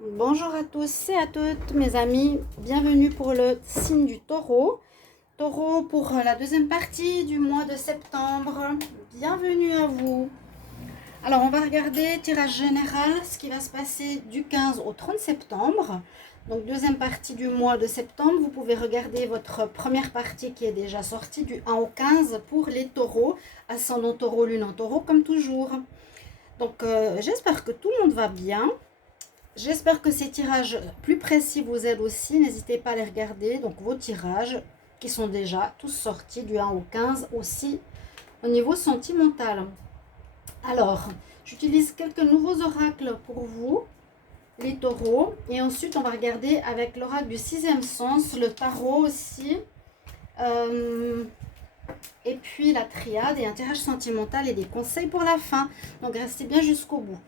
Bonjour à tous et à toutes mes amis, bienvenue pour le signe du taureau. Taureau pour la deuxième partie du mois de septembre, bienvenue à vous. Alors on va regarder tirage général, ce qui va se passer du 15 au 30 septembre. Donc deuxième partie du mois de septembre, vous pouvez regarder votre première partie qui est déjà sortie du 1 au 15 pour les taureaux, ascendant taureau, lune en taureau comme toujours. Donc j'espère que tout le monde va bien. J'espère que ces tirages plus précis vous aident aussi. N'hésitez pas à les regarder. Donc vos tirages qui sont déjà tous sortis du 1 au 15 aussi au niveau sentimental. Alors, j'utilise quelques nouveaux oracles pour vous, les taureaux. Et ensuite, on va regarder avec l'oracle du sixième sens, le tarot aussi. Et puis la triade et un tirage sentimental et des conseils pour la fin. Donc restez bien jusqu'au bout.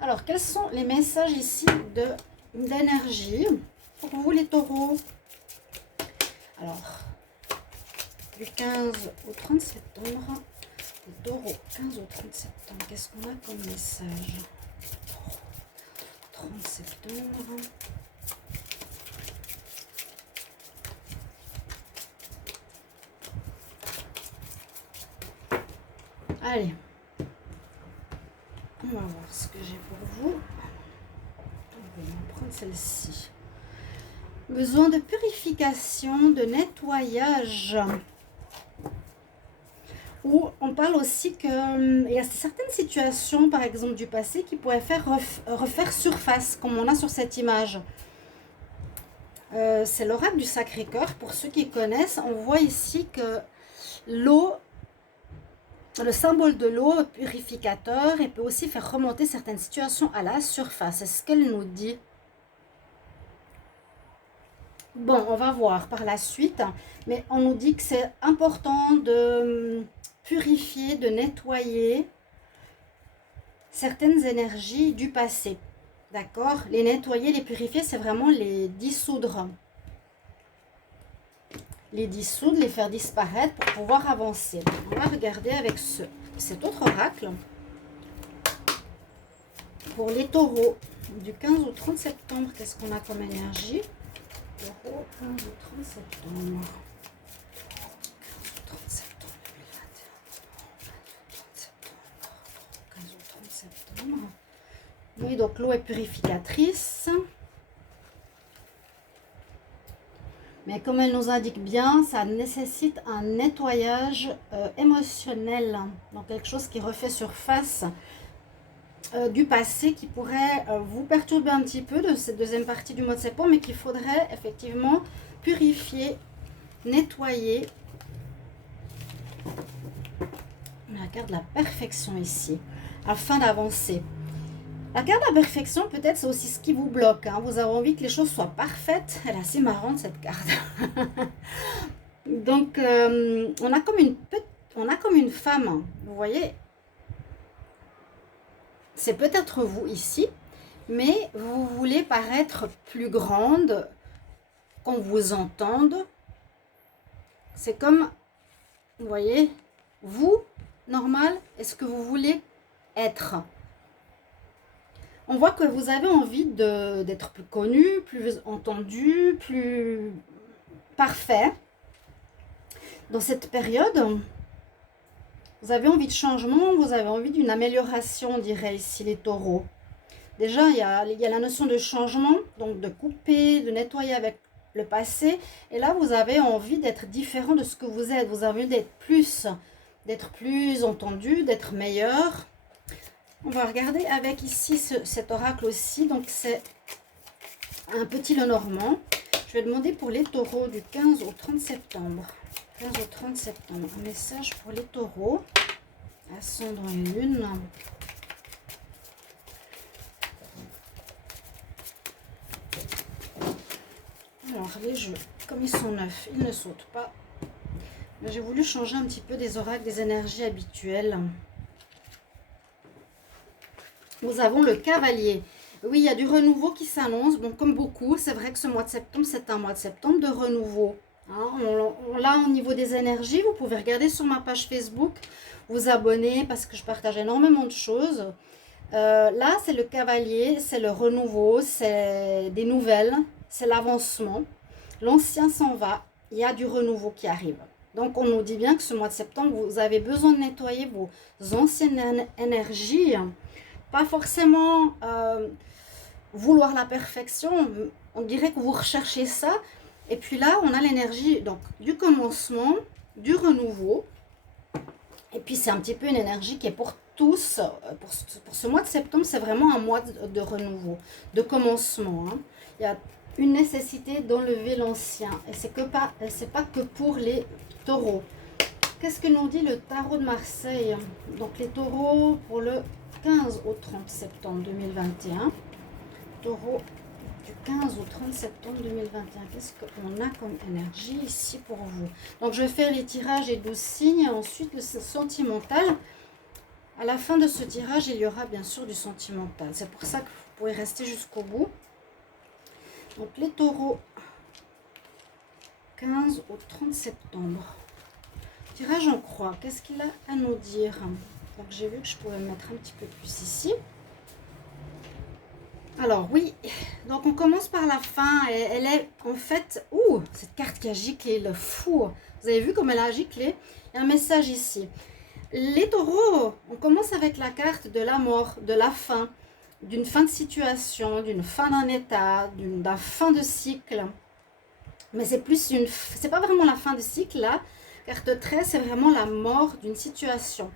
Alors, quels sont les messages ici d'énergie pour vous les taureaux? Alors, du 15 au 30 septembre, les taureaux, 15 au 30 septembre, qu'est-ce qu'on a comme message? 30 septembre. Allez, on va voir ce que j'ai pour vous. On va prendre celle-ci. Besoin de purification, de nettoyage. Ou on parle aussi qu'il y a certaines situations, par exemple du passé, qui pourraient faire refaire surface, comme on a sur cette image. C'est l'oracle du Sacré-Cœur. Pour ceux qui connaissent, on voit ici que l'eau, le symbole de l'eau purificateur, et peut aussi faire remonter certaines situations à la surface. C'est ce qu'elle nous dit. Bon, on va voir par la suite, mais on nous dit que c'est important de purifier, de nettoyer certaines énergies du passé. D'accord? Les nettoyer, les purifier, c'est vraiment les dissoudre. Les dissoudre, les faire disparaître pour pouvoir avancer. On va regarder avec cet autre oracle pour les taureaux du 15 au 30 septembre. Qu'est-ce qu'on a comme énergie? Taureau, 15 au 30 septembre. 30 septembre 2021. 15 au 30 septembre. Oui, donc l'eau est purificatrice. Mais comme elle nous indique bien, ça nécessite un nettoyage émotionnel. Donc quelque chose qui refait surface du passé qui pourrait vous perturber un petit peu de cette deuxième partie du mois de septembre, mais qu'il faudrait effectivement purifier, nettoyer. On regarde la perfection ici, afin d'avancer. La carte de la perfection, peut-être, c'est aussi ce qui vous bloque. Hein. Vous avez envie que les choses soient parfaites. Elle est assez marrante, cette carte. Donc, on a comme une femme, vous voyez. C'est peut-être vous ici, mais vous voulez paraître plus grande, qu'on vous entende. C'est comme, vous voyez, vous, normal, est-ce que vous voulez être? On voit que vous avez envie d'être plus connu, plus entendu, plus parfait. Dans cette période, vous avez envie de changement, vous avez envie d'une amélioration, on dirait ici les taureaux. Déjà, il y a la notion de changement, donc de couper, de nettoyer avec le passé. Et là, vous avez envie d'être différent de ce que vous êtes. Vous avez envie d'être plus entendu, d'être meilleur. On va regarder avec ici cet oracle aussi. Donc, c'est un petit Lenormand. Je vais demander pour les taureaux du 15 au 30 septembre. 15 au 30 septembre. Un message pour les taureaux. Ascendant et lune. Alors, les jeux, comme ils sont neufs, ils ne sautent pas. J'ai voulu changer un petit peu des oracles, des énergies habituelles. Nous avons le cavalier. Oui, il y a du renouveau qui s'annonce. Bon, comme beaucoup, c'est vrai que ce mois de septembre, c'est un mois de septembre de renouveau. Hein, là, au niveau des énergies, vous pouvez regarder sur ma page Facebook, vous abonner parce que je partage énormément de choses. Là, c'est le cavalier, c'est le renouveau, c'est des nouvelles, c'est l'avancement. L'ancien s'en va, il y a du renouveau qui arrive. Donc, on nous dit bien que ce mois de septembre, vous avez besoin de nettoyer vos anciennes énergies. Pas forcément vouloir la perfection. On dirait que vous recherchez ça. Et puis là, on a l'énergie donc du commencement, du renouveau. Et puis, c'est un petit peu une énergie qui est pour tous. Pour ce mois de septembre, c'est vraiment un mois de renouveau, de commencement. Hein. Il y a une nécessité d'enlever l'ancien. Et c'est pas que pour les taureaux. Qu'est-ce que nous dit le tarot de Marseille? Donc, les taureaux pour le 15 au 30 septembre 2021. Taureau du 15 au 30 septembre 2021. Qu'est-ce qu'on a comme énergie ici pour vous? Donc, je vais faire les tirages et 12 signes. Et ensuite, le sentimental. À la fin de ce tirage, il y aura bien sûr du sentimental. C'est pour ça que vous pouvez rester jusqu'au bout. Donc, les taureaux, 15 au 30 septembre. Tirage en croix. Qu'est-ce qu'il a à nous dire? Donc, j'ai vu que je pouvais me mettre un petit peu plus ici. Alors oui, donc on commence par la fin. Elle est en fait... Ouh, cette carte qui a giclé, le fou. Vous avez vu comme elle a giclé? Il y a un message ici. Les taureaux, on commence avec la carte de la mort, de la fin, d'une fin de situation, d'une fin d'un état, d'un fin de cycle. Mais c'est plus une... C'est pas vraiment la fin de cycle là. Carte 13, c'est vraiment la mort d'une situation.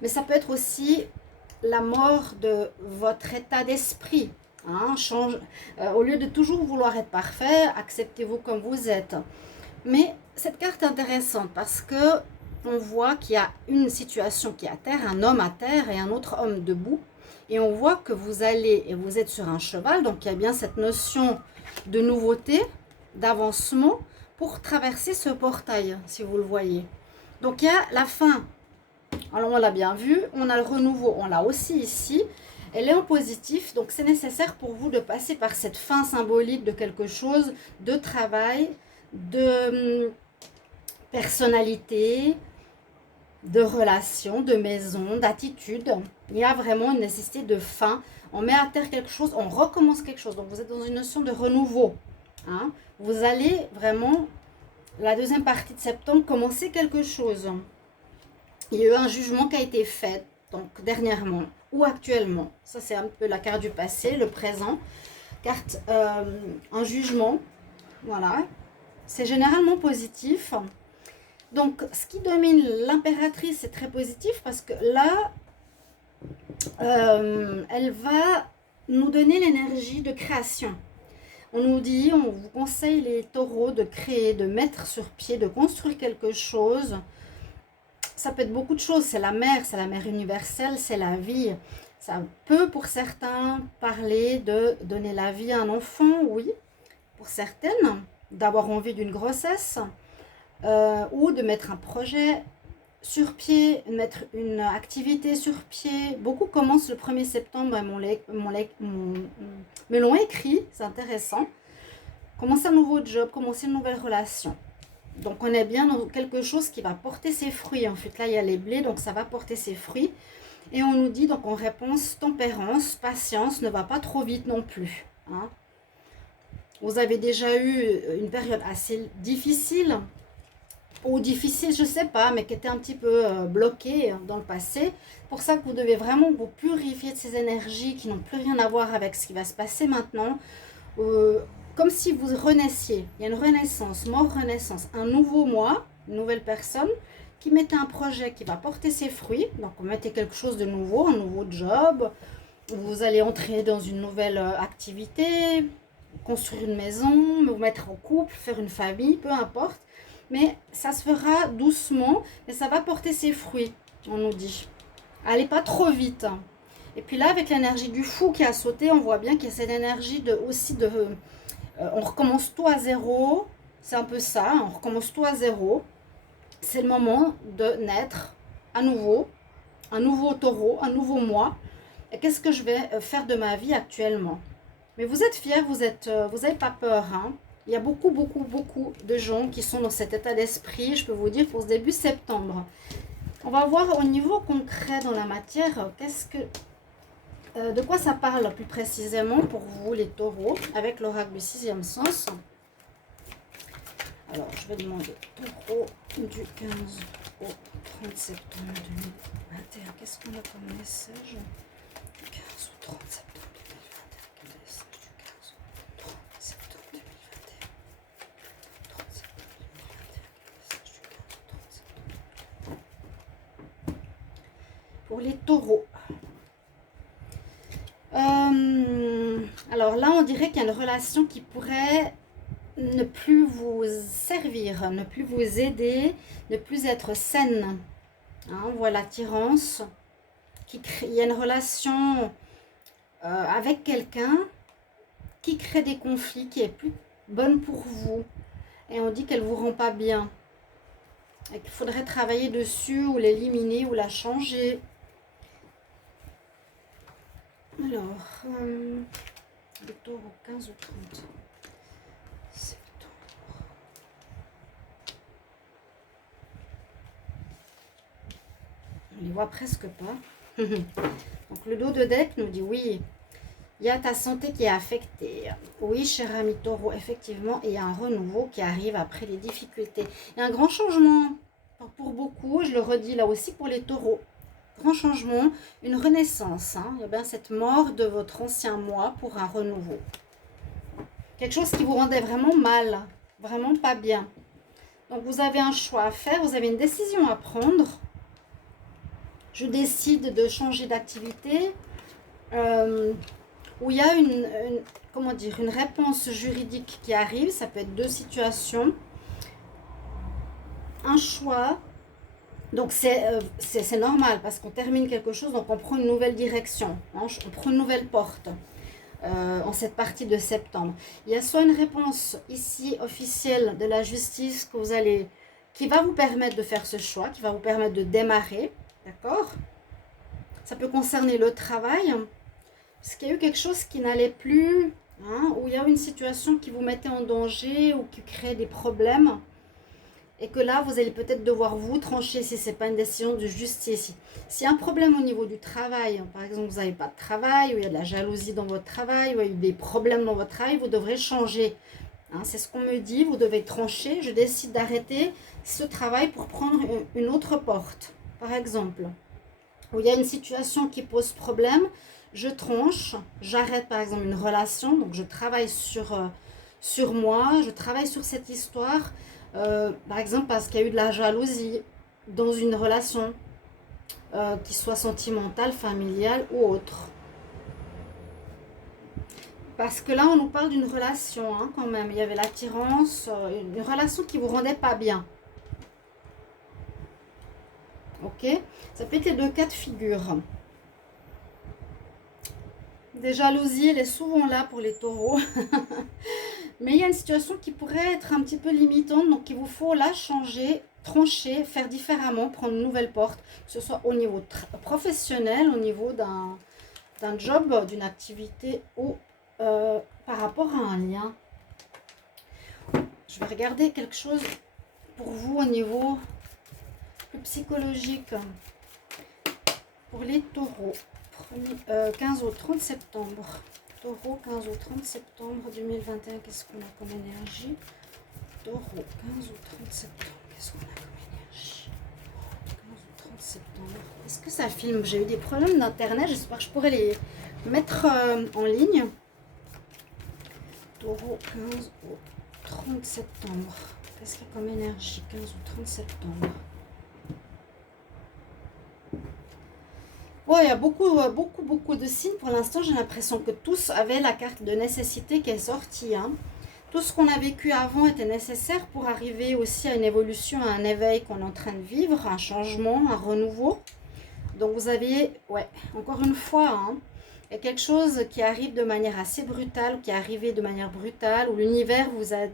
Mais ça peut être aussi la mort de votre état d'esprit. Hein, au lieu de toujours vouloir être parfait, acceptez-vous comme vous êtes. Mais cette carte est intéressante parce que on voit qu'il y a une situation qui est à terre, un homme à terre et un autre homme debout. Et on voit que vous allez et vous êtes sur un cheval. Donc il y a bien cette notion de nouveauté, d'avancement pour traverser ce portail, si vous le voyez. Donc il y a la fin. Alors on l'a bien vu, on a le renouveau, on l'a aussi ici. Elle est en positif, donc c'est nécessaire pour vous de passer par cette fin symbolique de quelque chose, de travail, de personnalité, de relation, de maison, d'attitude. Il y a vraiment une nécessité de fin. On met à terre quelque chose, on recommence quelque chose. Donc vous êtes dans une notion de renouveau. Hein. Vous allez vraiment, la deuxième partie de septembre, commencer quelque chose. Il y a eu un jugement qui a été fait, donc dernièrement ou actuellement. Ça, c'est un peu la carte du passé, le présent. Carte, un jugement. Voilà. C'est généralement positif. Donc, ce qui domine l'impératrice, c'est très positif parce que là, elle va nous donner l'énergie de création. On nous dit, on vous conseille les taureaux de créer, de mettre sur pied, de construire quelque chose. Ça peut être beaucoup de choses. C'est la mer universelle, c'est la vie. Ça peut pour certains parler de donner la vie à un enfant, oui. Pour certaines, d'avoir envie d'une grossesse. Ou de mettre un projet sur pied, mettre une activité sur pied. Beaucoup commencent le 1er septembre et me l'ont écrit, c'est intéressant. Commencer un nouveau job, commencer une nouvelle relation. Donc on est bien dans quelque chose qui va porter ses fruits. En fait là il y a les blés, donc ça va porter ses fruits. Et on nous dit donc en réponse, tempérance, patience, ne va pas trop vite non plus. Hein. Vous avez déjà eu une période assez difficile, ou difficile, je ne sais pas, mais qui était un petit peu bloquée dans le passé. Pour ça que vous devez vraiment vous purifier de ces énergies qui n'ont plus rien à voir avec ce qui va se passer maintenant. Comme si vous renaissiez. Il y a une renaissance, mort-renaissance, un nouveau moi, une nouvelle personne qui mettait un projet qui va porter ses fruits. Donc, vous mettez quelque chose de nouveau, un nouveau job. Vous allez entrer dans une nouvelle activité, construire une maison, vous mettre en couple, faire une famille, peu importe. Mais ça se fera doucement, mais ça va porter ses fruits, on nous dit. Allez pas trop vite. Et puis là, avec l'énergie du fou qui a sauté, on voit bien qu'il y a cette énergie aussi de... on recommence tout à zéro, c'est un peu ça, on recommence tout à zéro. C'est le moment de naître à nouveau, un nouveau taureau, un nouveau moi. Et qu'est-ce que je vais faire de ma vie actuellement? Mais vous êtes fiers, vous n'avez pas peur. Hein. Il y a beaucoup de gens qui sont dans cet état d'esprit, je peux vous dire, pour ce début septembre. On va voir au niveau concret dans la matière, qu'est-ce que De quoi ça parle plus précisément pour vous les taureaux avec l'oracle du sixième sens? Alors, je vais demander taureau du 15 au 30 septembre 2021. Qu'est-ce qu'on a comme message? 15 au 30 septembre 2021. Quel est le message du 15 au 30 septembre 2021? 30 septembre 2021. Quel est le message du 15 au 30 septembre 2021? Pour les taureaux. Alors là, on dirait qu'il y a une relation qui pourrait ne plus vous servir, ne plus vous aider, ne plus être saine. Hein, on voit l'attirance. Il y a une relation avec quelqu'un qui crée des conflits, qui est plus bonne pour vous. Et on dit qu'elle ne vous rend pas bien. Et qu'il faudrait travailler dessus ou l'éliminer ou la changer. Alors, le taureau 15 ou 30 septembre. On les voit presque pas. Donc le dos de deck nous dit oui, il y a ta santé qui est affectée. Oui, cher ami taureau, effectivement, et il y a un renouveau qui arrive après les difficultés. Il y a un grand changement pour beaucoup, je le redis là aussi pour les taureaux. Grand changement, une renaissance. Hein. Il y a bien cette mort de votre ancien moi pour un renouveau. Quelque chose qui vous rendait vraiment mal, vraiment pas bien. Donc vous avez un choix à faire, vous avez une décision à prendre. Je décide de changer d'activité. Où il y a une réponse juridique qui arrive. Ça peut être deux situations. Un choix. Donc c'est normal parce qu'on termine quelque chose, donc on prend une nouvelle direction, hein, on prend une nouvelle porte en cette partie de septembre. Il y a soit une réponse ici officielle de la justice qui va vous permettre de faire ce choix, qui va vous permettre de démarrer, d'accord? Ça peut concerner le travail, parce qu'il y a eu quelque chose qui n'allait plus, hein, ou il y a eu une situation qui vous mettait en danger ou qui crée des problèmes. Et que là, vous allez peut-être devoir vous trancher si ce n'est pas une décision de justice. S'il y a un problème au niveau du travail, par exemple, vous n'avez pas de travail, ou il y a de la jalousie dans votre travail, ou il y a eu des problèmes dans votre travail, vous devrez changer. Hein, c'est ce qu'on me dit, vous devez trancher. Je décide d'arrêter ce travail pour prendre une autre porte, par exemple. Où il y a une situation qui pose problème, je tranche, j'arrête par exemple une relation, donc je travaille sur moi, je travaille sur cette histoire. Par exemple parce qu'il y a eu de la jalousie dans une relation qui soit sentimentale, familiale ou autre. Parce que là on nous parle d'une relation hein, quand même, il y avait l'attirance, une relation qui vous rendait pas bien. Ok, ça peut être les deux cas de figure. Des jalousies, elle est souvent là pour les taureaux. Mais il y a une situation qui pourrait être un petit peu limitante, donc il vous faut la changer, trancher, faire différemment, prendre une nouvelle porte, que ce soit au niveau professionnel, au niveau d'un job, d'une activité ou par rapport à un lien. Je vais regarder quelque chose pour vous au niveau plus psychologique. Pour les taureaux, 15 au 30 septembre. Taureau, 15 au 30 septembre 2021, qu'est-ce qu'on a comme énergie? Taureau, 15 au 30 septembre, qu'est-ce qu'on a comme énergie? 15 au 30 septembre. Est-ce que ça filme? J'ai eu des problèmes d'internet, j'espère que je pourrai les mettre en ligne. Taureau, 15 au 30 septembre. Qu'est-ce qu'il y a comme énergie? 15 au 30 septembre. Ouais, il y a beaucoup de signes. Pour l'instant, j'ai l'impression que tous avaient la carte de nécessité qui est sortie. Hein. Tout ce qu'on a vécu avant était nécessaire pour arriver aussi à une évolution, à un éveil qu'on est en train de vivre, un changement, un renouveau. Donc vous avez, ouais, encore une fois, hein, il y a quelque chose qui arrive de manière assez brutale, qui est arrivé de manière brutale, où l'univers vous a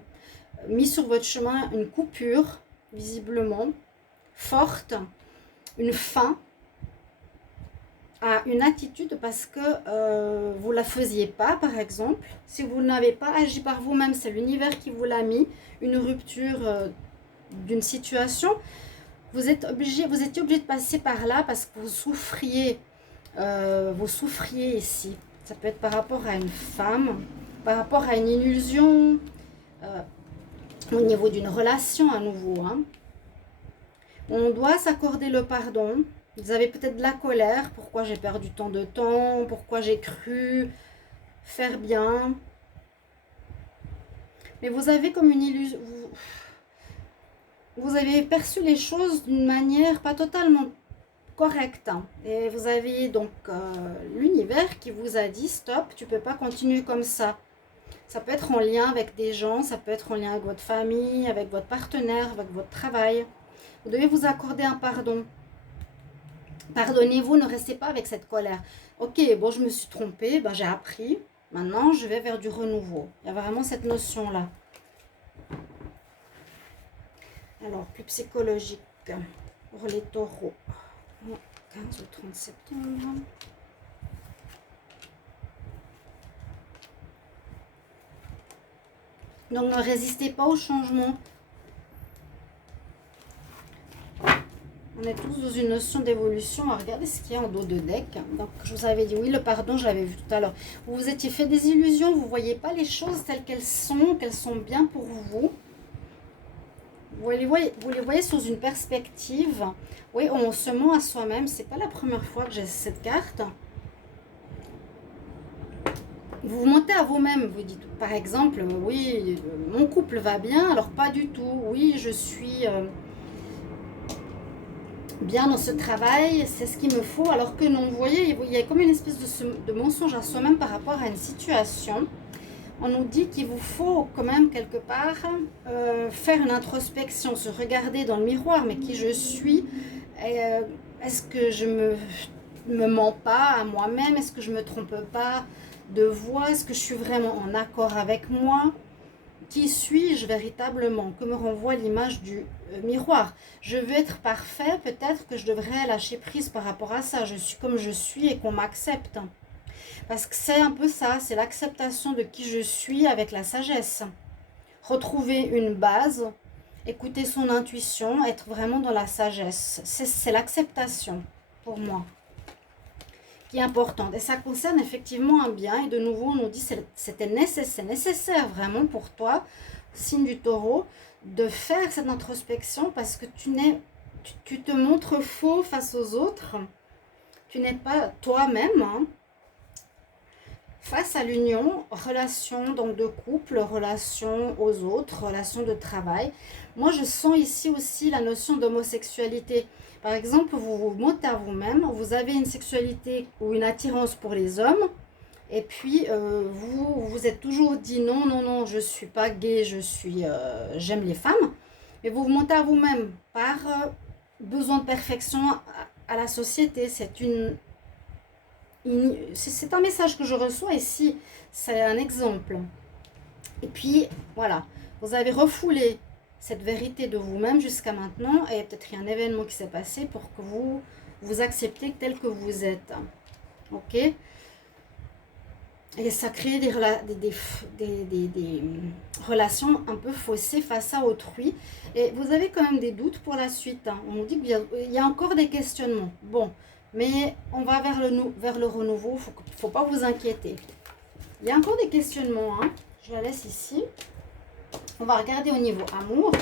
mis sur votre chemin une coupure, visiblement, forte, une fin, à une attitude parce que vous ne la faisiez pas, par exemple. Si vous n'avez pas agi par vous-même, c'est l'univers qui vous l'a mis, une rupture d'une situation. Vous étiez obligé de passer par là parce que vous souffriez vous souffriez ici. Ça peut être par rapport à une femme, par rapport à une illusion, au niveau d'une relation à nouveau. Hein. On doit s'accorder le pardon. Vous avez peut-être de la colère. Pourquoi j'ai perdu tant de temps? Pourquoi j'ai cru faire bien? Mais vous avez comme une illusion. Vous avez perçu les choses d'une manière pas totalement correcte. Hein. Et vous avez donc l'univers qui vous a dit stop, tu peux pas continuer comme ça. Ça peut être en lien avec des gens, ça peut être en lien avec votre famille, avec votre partenaire, avec votre travail. Vous devez vous accorder un pardon. Pardonnez-vous, ne restez pas avec cette colère. Ok, bon, je me suis trompée, ben, j'ai appris. Maintenant, je vais vers du renouveau. Il y a vraiment cette notion-là. Alors, plus psychologique pour les taureaux. 15 ou 30 septembre. Donc, ne résistez pas au changement. On est tous dans une notion d'évolution. Regardez ce qu'il y a en dos de deck. Donc, je vous avais dit, oui, le pardon, je l'avais vu tout à l'heure. Vous vous étiez fait des illusions, vous ne voyez pas les choses telles qu'elles sont bien pour vous. Vous les voyez sous une perspective. Oui, on se ment à soi-même. C'est pas la première fois que j'ai cette carte. Vous vous mentez à vous-même. Vous dites, par exemple, oui, mon couple va bien. Alors, pas du tout. Oui, je suis... bien dans ce travail, c'est ce qu'il me faut, alors que non, vous voyez, il y a comme une espèce de mensonge à soi-même par rapport à une situation. On nous dit qu'il vous faut quand même quelque part faire une introspection, se regarder dans le miroir, mais qui je suis, est-ce que je me mens pas à moi-même, est-ce que je me trompe pas de voix, est-ce que je suis vraiment en accord avec moi? Qui suis-je véritablement? Que me renvoie l'image du miroir? Je veux être parfait, peut-être que je devrais lâcher prise par rapport à ça. Je suis comme je suis et qu'on m'accepte. Parce que c'est un peu ça, c'est l'acceptation de qui je suis avec la sagesse. Retrouver une base, écouter son intuition, être vraiment dans la sagesse. C'est l'acceptation pour moi qui est importante. Et ça concerne effectivement un bien. Et de nouveau, on nous dit que c'était nécessaire vraiment pour toi, signe du taureau, de faire cette introspection parce que tu te montres faux face aux autres. Tu n'es pas toi-même. Hein. Face à l'union, relation donc de couple, relation aux autres, relation de travail. Moi, je sens ici aussi la notion d'homosexualité. Par exemple, vous vous mentez à vous-même, vous avez une sexualité ou une attirance pour les hommes, et puis vous êtes toujours dit non, non, non, je ne suis pas gay, j'aime les femmes. Mais vous vous mentez à vous-même par besoin de perfection à la société. C'est un message que je reçois ici, c'est un exemple. Et puis, voilà, vous avez refoulé cette vérité de vous-même jusqu'à maintenant et peut-être il y a un événement qui s'est passé pour que vous acceptez tel que vous êtes. Ok? Et ça crée des relations un peu faussées face à autrui. Et vous avez quand même des doutes pour la suite. Hein. On nous dit qu'il y a encore des questionnements. Bon, mais on va vers le renouveau. Il ne faut pas vous inquiéter. Il y a encore des questionnements. Hein. Je la laisse ici. On va regarder au niveau amour.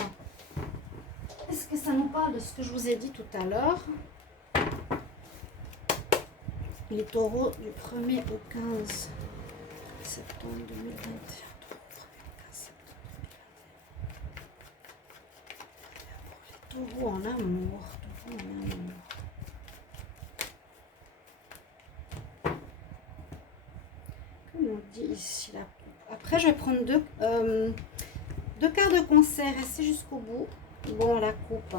Est-ce que ça nous parle de ce que je vous ai dit tout à l'heure? Les taureaux du 1er au 15 septembre 2021. Taureau en amour. Comme on dit ici là. Après, je vais prendre deux cartes de concert. Restez jusqu'au bout. Bon, la coupe.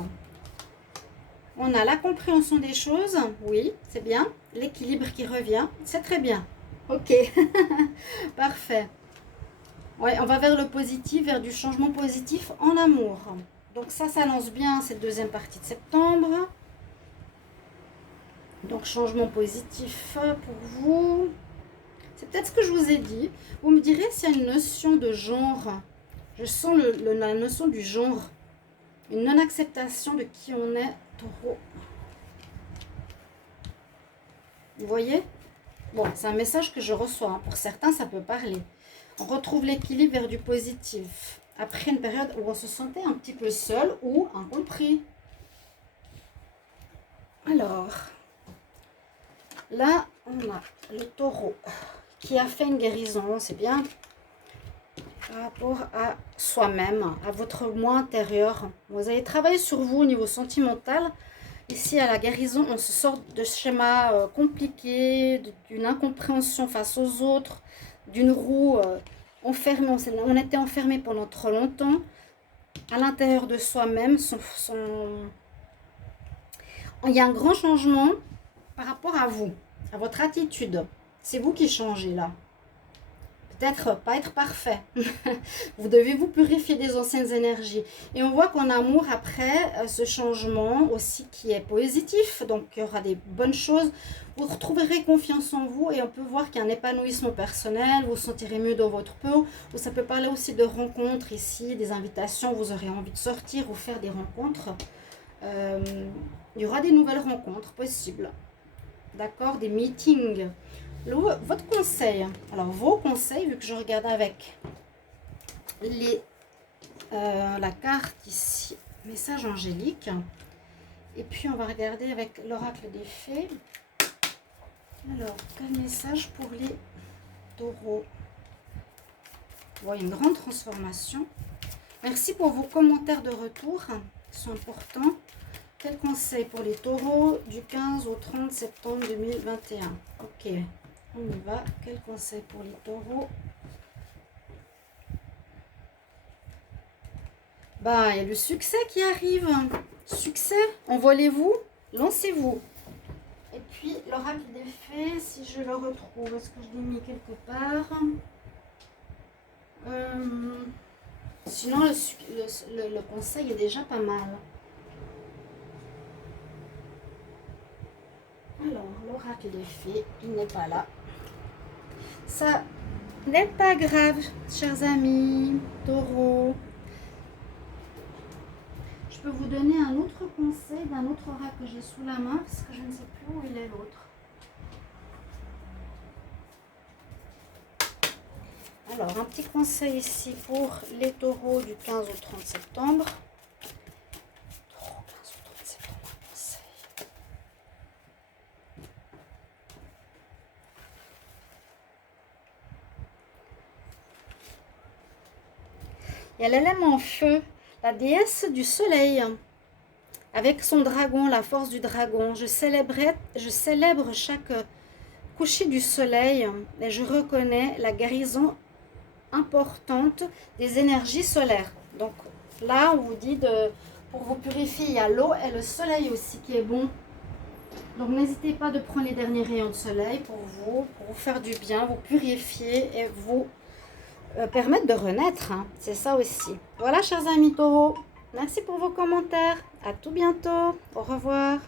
On a la compréhension des choses. Oui, c'est bien. L'équilibre qui revient. C'est très bien. Ok. Parfait. Ouais, on va vers le positif, vers du changement positif en amour. Donc ça s'annonce bien cette deuxième partie de septembre. Donc changement positif pour vous. C'est peut-être ce que je vous ai dit. Vous me direz s'il y a une notion de genre. Je sens la notion du genre. Une non-acceptation de qui on est, taureau. Vous voyez? Bon, c'est un message que je reçois, hein. Pour certains, ça peut parler. On retrouve l'équilibre vers du positif. Après une période où on se sentait un petit peu seul ou incompris. Alors, là, on a le taureau qui a fait une guérison, c'est bien, par rapport à soi-même, à votre moi intérieur. Vous avez travaillé sur vous au niveau sentimental. Ici, à la guérison, on se sort de schémas compliqués, d'une incompréhension face aux autres, d'une roue enfermée. On était enfermé pendant trop longtemps à l'intérieur de soi-même. Il y a un grand changement par rapport à vous, à votre attitude. C'est vous qui changez là. Peut-être pas être parfait. Vous devez vous purifier des anciennes énergies. Et on voit qu'en amour, après ce changement aussi qui est positif, donc il y aura des bonnes choses, vous retrouverez confiance en vous et on peut voir qu'il y a un épanouissement personnel, vous vous sentirez mieux dans votre peau. Ou ça peut parler aussi de rencontres ici, des invitations, vous aurez envie de sortir ou faire des rencontres. Il y aura des nouvelles rencontres possibles. D'accord? Des meetings. Votre conseil, alors vos conseils, vu que je regarde avec la carte ici, message angélique, et puis on va regarder avec l'oracle des fées. Alors, quel message pour les taureaux? On voit une grande transformation. Merci pour vos commentaires de retour, ils sont importants. Quel conseil pour les taureaux du 15 au 30 septembre 2021? Ok. On y va. Quel conseil pour les taureaux? Bah, il y a le succès qui arrive. Succès, envolez-vous, lancez-vous. Et puis, l'oracle des fées, si je le retrouve, est-ce que je l'ai mis quelque part? Sinon, le conseil est déjà pas mal. Alors, l'oracle des fées, il n'est pas là. Ça n'est pas grave, chers amis, taureaux. Je peux vous donner un autre conseil d'un autre oracle que j'ai sous la main, parce que je ne sais plus où il est l'autre. Alors, un petit conseil ici pour les taureaux du 15 au 30 septembre. Taureau, 15 au 30 septembre, un conseil. Il y a l'élément feu, la déesse du soleil, avec son dragon, la force du dragon. Je célèbre chaque coucher du soleil et je reconnais la guérison importante des énergies solaires. Donc là, on vous dit pour vous purifier, il y a l'eau et le soleil aussi qui est bon. Donc n'hésitez pas de prendre les derniers rayons de soleil pour vous faire du bien, vous purifier et vous permettre de renaître, hein. C'est ça aussi. Voilà, chers amis taureaux, merci pour vos commentaires. À tout bientôt. Au revoir.